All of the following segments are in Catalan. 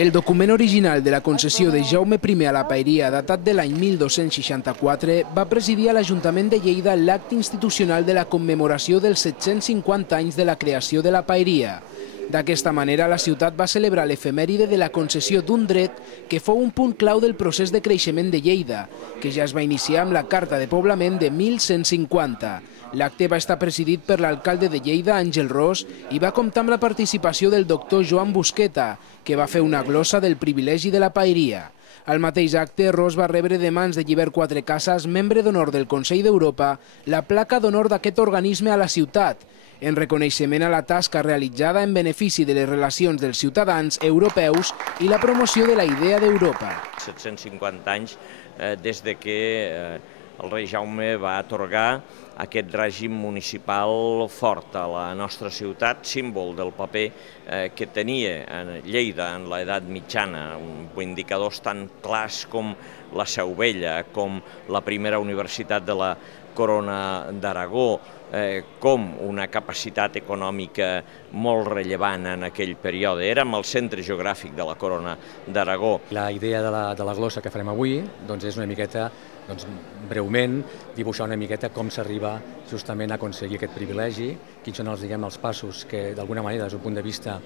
El document original de la concessió de Jaume I a la paeria, datat de l'any 1264, va presidir a l'Ajuntament de Lleida l'acte institucional de la commemoració dels 750 anys de la creació de la paeria. D'aquesta manera, la ciutat va celebrar l'efemèride de la concessió d'un dret que fou un punt clau del procés de creixement de Lleida, que ja es va iniciar amb la Carta de Poblament de 1150. L'acte va estar presidit per l'alcalde de Lleida, Àngel Ros, i va comptar amb la participació del doctor Joan Busqueta, que va fer una glossa del privilegi de la paeria. Al mateix acte, Ros va rebre de mans de Llibert Quatrecasas, membre d'honor del Consell d'Europa, la placa d'honor d'aquest organisme a la ciutat, en reconeixement a la tasca realitzada en benefici de les relacions dels ciutadans europeus i la promoció de la idea d'Europa. 750 anys des que el rei Jaume va atorgar aquest règim municipal fort a la nostra ciutat, símbol del paper que tenia Lleida en l'edat mitjana, indicadors tan clars com la Seu Vella, com la primera universitat de la Corona d'Aragó, com una capacitat econòmica molt rellevant en aquell període. Érem el centre geogràfic de la Corona d'Aragó. La idea de la glossa que farem avui és una miqueta, breument, dibuixar una miqueta com s'arriba justament a aconseguir aquest privilegi, quins són els passos que, d'alguna manera, des d'un punt de vista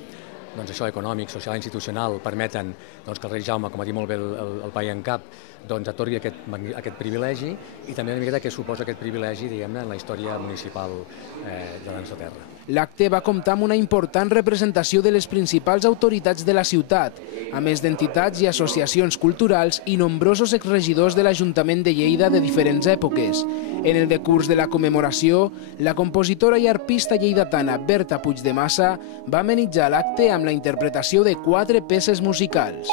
econòmic, social i institucional, permeten que el rei Jaume, com ha dit molt bé el pai en cap, atorgui aquest privilegi i també una miqueta què suposa aquest privilegi en la història municipal de la nostra terra. L'acte va comptar amb una important representació de les principals autoritats de la ciutat, a més d'entitats i associacions culturals i nombrosos exregidors de l'Ajuntament de Lleida de diferents èpoques. En el decurs de la commemoració, la compositora i arpista lleidatana Berta Puigdemassa va amenitzar l'acte amb la interpretació de 4 peces musicals.